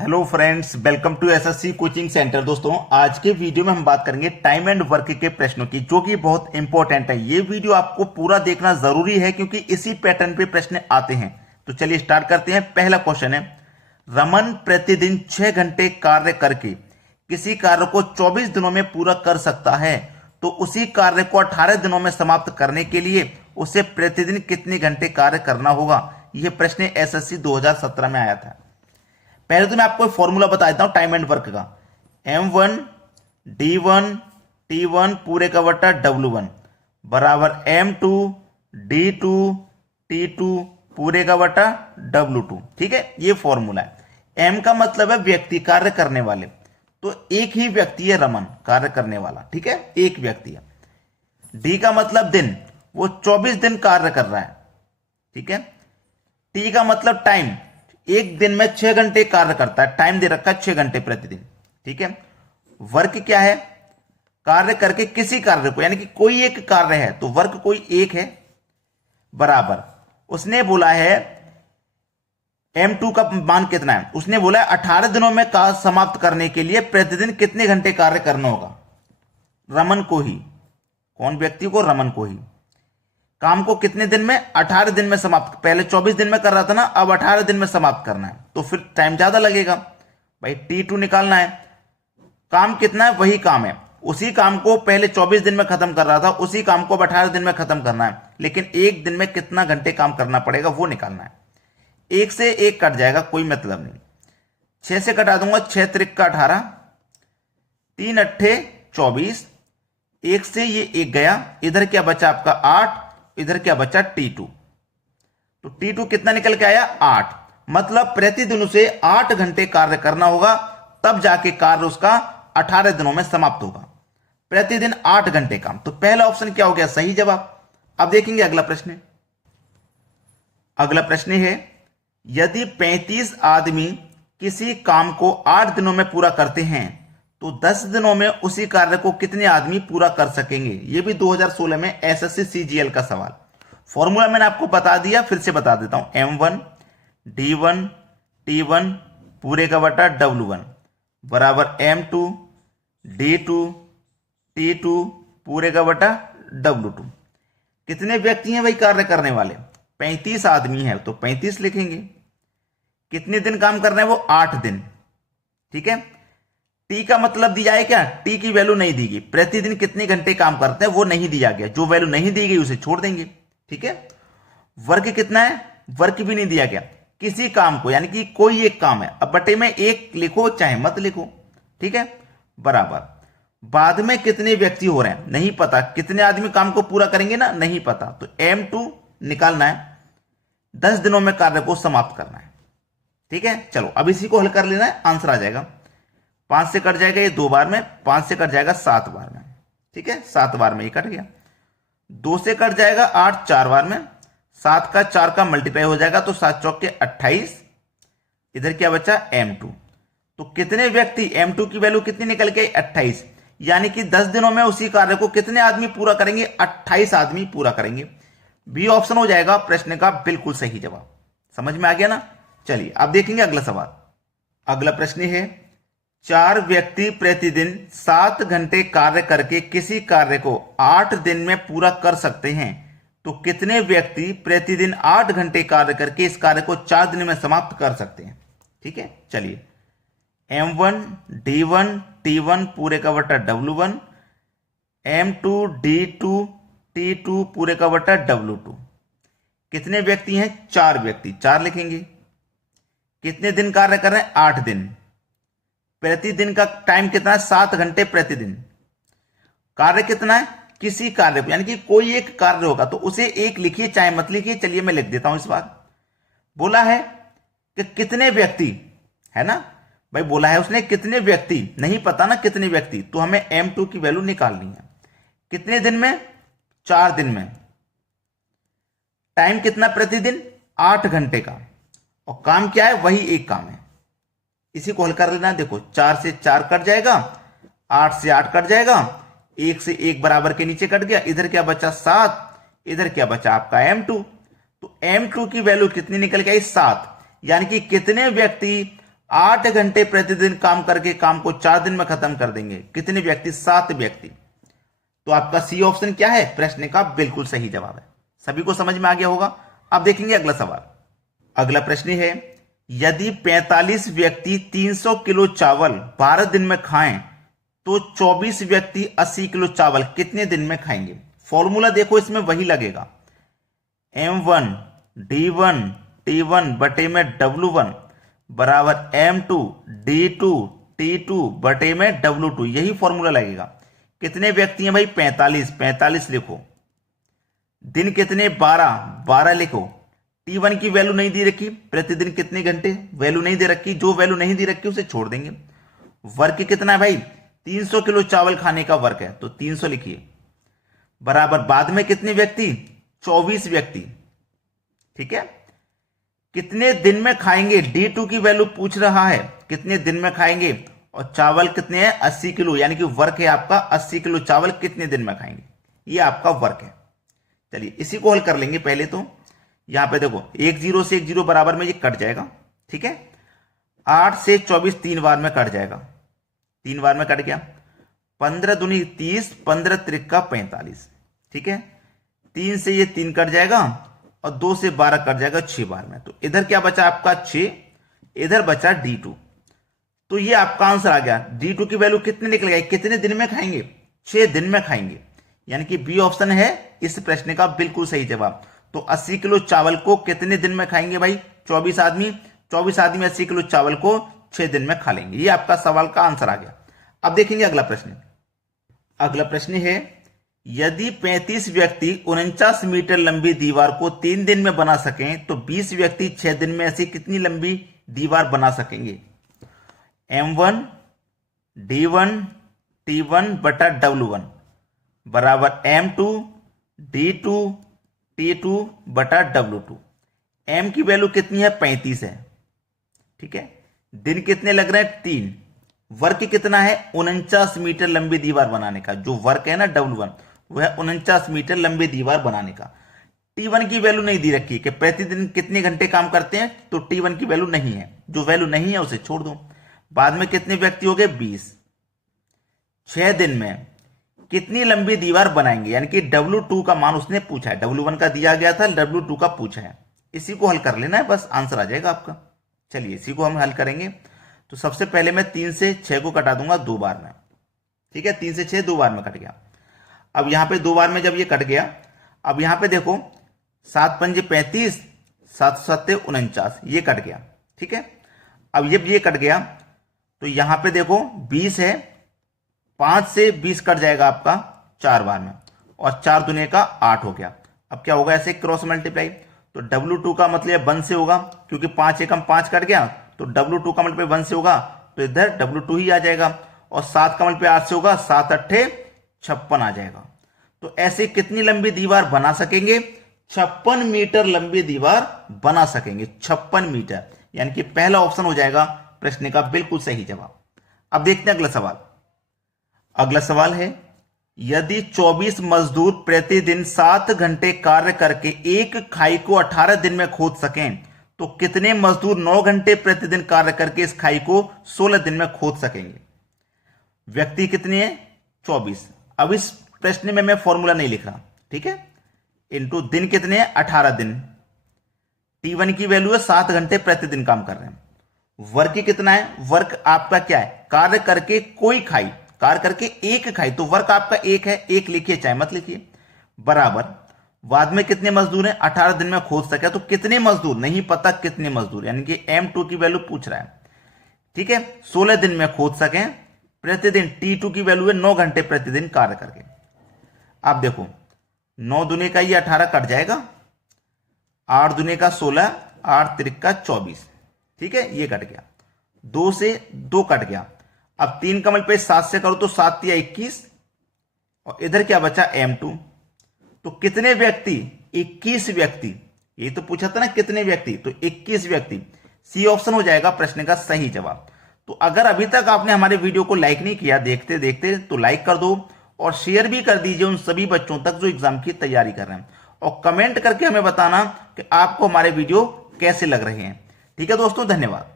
Hello friends, welcome to SSC coaching centre. दोस्तों, आज के वीडियो में हम बात करेंगे टाइम एंड वर्क के प्रश्नों की, जो कि बहुत इंपॉर्टेंट है। ये वीडियो आपको पूरा देखना जरूरी है क्योंकि इसी पैटर्न पे प्रश्न आते हैं। तो चलिए स्टार्ट करते हैं। पहला क्वेश्चन है, रमन प्रतिदिन 6 घंटे कार्य करके किसी कार्य को 24 दिनों में पूरा कर सकता है, तो उसी कार्य को 18 दिनों में समाप्त करने के लिए उसे प्रतिदिन कितने घंटे कार्य करना होगा। यह प्रश्न एसएससी 2017 में आया था। पहले तो मैं आपको फॉर्मूला बता देता हूं टाइम एंड वर्क का। M1 D1 T1 पूरे का बटा W1 बराबर M2 D2 T2 पूरे का बटा W2। ठीक है, ये फॉर्मूला है। M का मतलब है व्यक्ति, कार्य करने वाले। तो एक ही व्यक्ति है रमन, कार्य करने वाला। ठीक है, एक व्यक्ति है। D का मतलब दिन, वो 24 दिन कार्य कर रहा है। ठीक है। T का मतलब टाइम, एक दिन में 6 घंटे कार्य करता है, टाइम दे रखा है 6 घंटे प्रतिदिन। ठीक है। वर्क क्या है, कार्य करके किसी कार्य को, यानी कि कोई एक कार्य है तो वर्क कोई एक है, बराबर उसने बोला है M2 का मान कितना है, उसने बोला है 18 दिनों में कार्य समाप्त करने के लिए प्रतिदिन कितने घंटे कार्य करना होगा। रमन को ही, कौन व्यक्ति को, रमन को ही। काम को कितने दिन में, 18 दिन में समाप्त। पहले 24 दिन में कर रहा था ना, अब 18 दिन में समाप्त करना है, तो फिर टाइम ज्यादा लगेगा भाई। T2 निकालना है, काम कितना है, वही काम है। उसी काम को पहले 24 दिन में खत्म कर रहा था, उसी काम को अब 18 दिन में खत्म करना है, लेकिन एक दिन में कितना घंटे काम करना पड़ेगा वो निकालना है। एक से एक कट जाएगा, कोई मतलब नहीं। 6 से कटा दूंगा, 6 त्रिक का 18, 3 अट्ठे 24, एक से ये एक गया, इधर क्या बचा आपका 8, इधर क्या बचा T2। तो T2 कितना निकल के आया, 8। मतलब प्रतिदिन उसे 8 घंटे कार्य करना होगा, तब जाके कार्य उसका 18 दिनों में समाप्त होगा। प्रतिदिन 8 घंटे काम। तो पहला ऑप्शन क्या हो गया, सही जवाब। अब देखेंगे अगला प्रश्न। अगला प्रश्न है, यदि 35 आदमी किसी काम को 8 दिनों में पूरा करते हैं, तो 10 दिनों में उसी कार्य को कितने आदमी पूरा कर सकेंगे। यह भी 2016 में एसएससी सीजीएल का सवाल। फॉर्मूला मैंने आपको बता दिया, फिर से बता देता हूं। M1 D1 T1 पूरे का बटा W1 बराबर M2 D2 T2 पूरे का बटा W2। कितने व्यक्ति हैं भाई कार्य करने वाले, 35 आदमी हैं, तो 35 लिखेंगे। कितने दिन काम करना है, वो 8 दिन। ठीक है। टी का मतलब दिया है क्या, टी की वैल्यू नहीं दी गई। प्रतिदिन कितने घंटे काम करते हैं वो नहीं दिया गया, जो वैल्यू नहीं दी गई उसे छोड़ देंगे। ठीक है। वर्क कितना है, वर्क भी नहीं दिया गया। किसी काम को, यानी कि कोई एक काम है, अब बटे में एक लिखो चाहे मत लिखो। ठीक है, बराबर। बाद में कितने व्यक्ति हो रहे हैं नहीं पता, कितने आदमी काम को पूरा करेंगे ना, नहीं पता। तो M2 निकालना है, 10 दिनों में कार्य को समाप्त करना है। ठीक है, चलो अब इसी को हल कर लेना है, आंसर आ जाएगा। 5 से कट जाएगा ये 2 बार में, 5 से कट जाएगा 7 बार में। ठीक है, 7 बार में ये कट गया। 2 से कट जाएगा 8 4 बार में, 7 का 4 का मल्टीप्लाई हो जाएगा, तो 7 चौक के 28। इधर क्या बचा, M2। तो कितने व्यक्ति, M2 की वैल्यू कितनी निकल के, 28। यानी कि 10 दिनों में उसी कार्य को कितने आदमी पूरा करेंगे, 28 आदमी पूरा करेंगे। बी ऑप्शन हो जाएगा प्रश्न का बिल्कुल सही जवाब। समझ में आ गया ना। चलिए अब देखेंगे अगला सवाल। अगला प्रश्न है, 4 व्यक्ति प्रतिदिन 7 घंटे कार्य करके किसी कार्य को 8 दिन में पूरा कर सकते हैं, तो कितने व्यक्ति प्रतिदिन 8 घंटे कार्य करके इस कार्य को 4 दिन में समाप्त कर सकते हैं। ठीक है, चलिए। M1 D1 T1 पूरे का बटा W1 M2 D2 T2 पूरे का बटा W2। कितने व्यक्ति हैं, 4 व्यक्ति, 4 लिखेंगे। कितने दिन कार्य कर रहे हैं, 8 दिन। प्रतिदिन का टाइम कितना है, 7 घंटे प्रतिदिन। कार्य कितना है, किसी कार्य को, यानी कि कोई एक कार्य होगा तो उसे एक लिखिए चाहे मत लिखिए। चलिए मैं लिख देता हूं इस बार। बोला है कि कितने व्यक्ति, है ना भाई, बोला है उसने कितने व्यक्ति, नहीं पता ना कितने व्यक्ति, तो हमें M2 की वैल्यू निकालनी है। कितने दिन में, 4 दिन में। टाइम कितना प्रतिदिन, 8 घंटे का, और काम क्या है, वही एक काम है। इसी को हल कर लेना। देखो 4 से 4 कट जाएगा, 8 से 8 कट जाएगा, 1 से 1 बराबर के नीचे कट गया। इधर क्या बचा 7, इधर क्या बचा आपका M2। तो M2 की वैल्यू कितनी निकल गई, 7। यानी कि कितने व्यक्ति 8 घंटे प्रतिदिन काम करके काम को 4 दिन में खत्म कर देंगे। कितने व्यक्ति? 7 व्यक्ति। तो आपका सी ऑप्शन क्या है प्रश्न का बिल्कुल सही जवाब है। सभी को समझ में आ गया होगा। अब देखेंगे अगला सवाल। अगला प्रश्न है, यदि 45 व्यक्ति 300 किलो चावल 12 दिन में खाएं तो 24 व्यक्ति 80 किलो चावल कितने दिन में खाएंगे? फॉर्मूला देखो, इसमें वही लगेगा, M1 D1 T1 बटे में W1 बराबर M2 D2 T2 बटे में W2, यही फॉर्मूला लगेगा। कितने व्यक्ति हैं भाई? 45, 45 लिखो। दिन कितने? 12, 12 लिखो। T1 की वैल्यू नहीं दी रखी, प्रतिदिन कितने घंटे वैल्यू नहीं दे रखी, जो वैल्यू नहीं दी रखी उसे छोड़ देंगे। वर्क कितना है भाई? 300 किलो चावल खाने का वर्क है तो 300 लिखिए, बराबर बाद में कितने व्यक्ति? 24 व्यक्ति। ठीक है, कितने दिन में खाएंगे? D2 की वैल्यू पूछ रहा है, कितने दिन में खाएंगे, और चावल कितने हैं? 80 किलो, यानी कि वर्क है आपका 80 किलो चावल कितने दिन में खाएंगे, ये आपका वर्क है। चलिए इसी को हल कर लेंगे। पहले तो यहां पे देखो 1 0 से 1 0 बराबर में ये कट जाएगा। ठीक है, 8 से 24 3 बार में कट जाएगा, 3 बार में कट गया। 15 दूनी 30, 15 त्रिका 45। ठीक है, 3 से ये 3 कट जाएगा और 2 से 12 कट जाएगा 6 बार में। तो इधर क्या बचा आपका? 6, इधर बचा D2। तो ये आपका आंसर आ गया। D2 की वैल्यू कितने निकल गई? कितने दिन में खाएंगे? 6 दिन में खाएंगे, यानी कि बी ऑप्शन है इस प्रश्न का बिल्कुल सही जवाब। तो 80 किलो चावल को कितने दिन में खाएंगे भाई? 24 आदमी 80 किलो चावल को 6 दिन में खा लेंगे। ये आपका सवाल का आंसर आ गया। अब देखेंगे अगला प्रश्न। अगला प्रश्न है, यदि 35 व्यक्ति 49 मीटर लंबी दीवार को 3 दिन में बना सकें तो 20 व्यक्ति 6 दिन में ऐसी कितनी लंबी दीवार बना सकेंगे? M1 D1 T1 बटा W1 बराबर M2 D2 T2 बटा W2। M की वैल्यू कितनी है? 35 है। ठीक है, दिन कितने लग रहे हैं? 3। वर्क कितना है? 49 मीटर लंबी दीवार बनाने का। जो वर्क है ना W1, वह 49 मीटर लंबी दीवार बनाने का। T1 की वैल्यू नहीं दी रखी कि प्रतिदिन कितने घंटे काम करते हैं, तो T1 की वैल्यू नहीं है। जो वैल्यू नहीं है उसे छोड़ दो। बाद में कितने व्यक्ति हो गए? 20। 6 दिन में कितनी लंबी दीवार बनाएंगे, यानी कि W2 का मान उसने पूछा है। W1 का दिया गया था, W2 का पूछा है। इसी को हल कर लेना है, बस आंसर आ जाएगा आपका। चलिए इसी को हम हल करेंगे। तो सबसे पहले मैं 3 से 6 को कटा दूंगा 2 बार में। ठीक है, 3 से 6 2 बार में कट गया। अब यहां पे 2 बार में जब ये कट गया, अब यहां पे देखो 7 पंजे 35, 7 सत्ते 49, ये कट गया। ठीक है, अब ये कट गया तो यहां पे देखो 20 है, 5 से 20 कट जाएगा आपका 4 बार में, और 4 दुने का 8 हो गया। अब क्या होगा? ऐसे क्रॉस मल्टीप्लाई, तो W2 का मतलब 1 से होगा, क्योंकि 5 एकम 5 कट गया, तो W2 का मल्टीप्लाई 1 से होगा, तो इधर W2 ही आ जाएगा। और 7 का मल्टीप्लाई 8 से होगा, 7 अट्ठे 56 आ जाएगा। तो ऐसे कितनी लंबी दीवार बना सकेंगे? 56 मीटर लंबी दीवार बना सकेंगे। 56 मीटर, यानी कि पहला ऑप्शन हो जाएगा प्रश्न का बिल्कुल सही जवाब। अब देखते हैं अगला सवाल। अगला सवाल है, यदि 24 मजदूर प्रतिदिन 7 घंटे कार्य करके एक खाई को 18 दिन में खोद सकें तो कितने मजदूर 9 घंटे प्रतिदिन कार्य करके इस खाई को 16 दिन में खोद सकेंगे? व्यक्ति कितने हैं? 24। अब इस प्रश्न में मैं फॉर्मूला नहीं लिख रहा, ठीक है, इनटू दिन कितने हैं? 18 दिन। T1 की वैल्यू है 7 घंटे प्रतिदिन काम कर रहे हैं। वर्क कितना है? वर्क आपका क्या है? कार्य करके कोई खाई, कार्य करके एक खाई, तो वर्क आपका 1 है, 1 लिखिए चाहे मत लिखिए, बराबर बाद में कितने मजदूर हैं? 18 दिन में खोद सके। तो कितने मजदूर नहीं पता, कितने मजदूर, यानी कि M2 की वैल्यू पूछ रहा है। ठीक है, 16 दिन में खोद सके प्रतिदिन। T2 की वैल्यू है 9 घंटे प्रतिदिन कार्य करके। आप देखो 9 दुने का ये 18 कट जाएगा, 8 दुने का 16, 8 त्रिका 24। ठीक है, ये कट गया, 2 से 2 कट गया। अब 3 का मल्टीप्लाई 7 से करो तो 7 या 21, और इधर क्या बचा? M2। तो कितने व्यक्ति? 21 व्यक्ति। ये तो पूछा था ना कितने व्यक्ति, तो 21 व्यक्ति। सी ऑप्शन हो जाएगा प्रश्न का सही जवाब। तो अगर अभी तक आपने हमारे वीडियो को लाइक नहीं किया देखते देखते, तो लाइक कर दो और शेयर भी कर दीजिए उन सभी बच्चों तक जो एग्जाम की तैयारी कर रहे हैं, और कमेंट करके हमें बताना कि आपको हमारे वीडियो कैसे लग रहे हैं। ठीक है दोस्तों, धन्यवाद।